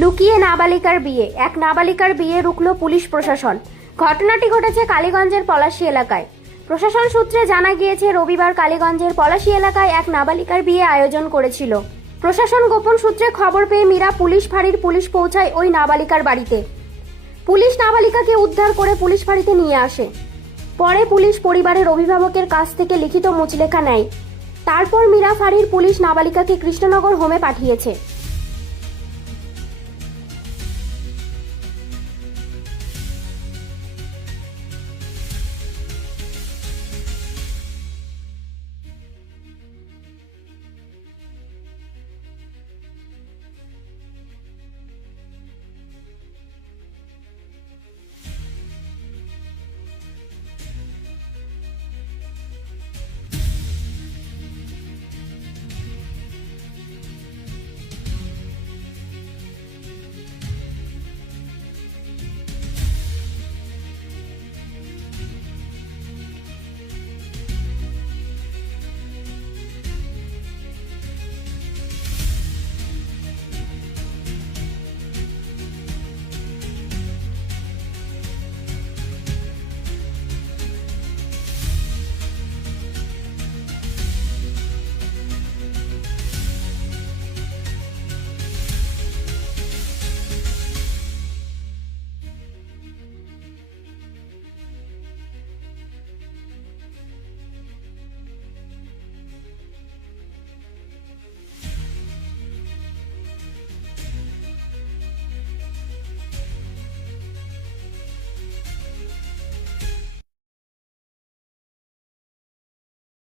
লুকিয়ে নাবালিকার বিয়ে, এক নাবালিকার বিয়ে রুখল পুলিশ প্রশাসন। ঘটনাটি ঘটেছে কালীগঞ্জের পলাশী এলাকায়। প্রশাসন সূত্রে জানা গিয়েছে, রবিবার কালীগঞ্জের পলাশী এলাকায় এক নাবালিকার বিয়ে আয়োজন করেছিল। প্রশাসন গোপন সূত্রে খবর পেয়ে মীরা পুলিশ ফাঁড়ির পুলিশ পৌঁছায় ওই নাবালিকার বাড়িতে। পুলিশ নাবালিকাকে উদ্ধার করে পুলিশ ফাঁড়িতে নিয়ে আসে। পরে পুলিশ পরিবারের অভিভাবকের কাছ থেকে লিখিত মুচলেখা নেয়। তারপর মীরা ফাঁড়ির পুলিশ নাবালিকাকে কৃষ্ণনগর হোমে পাঠিয়েছে।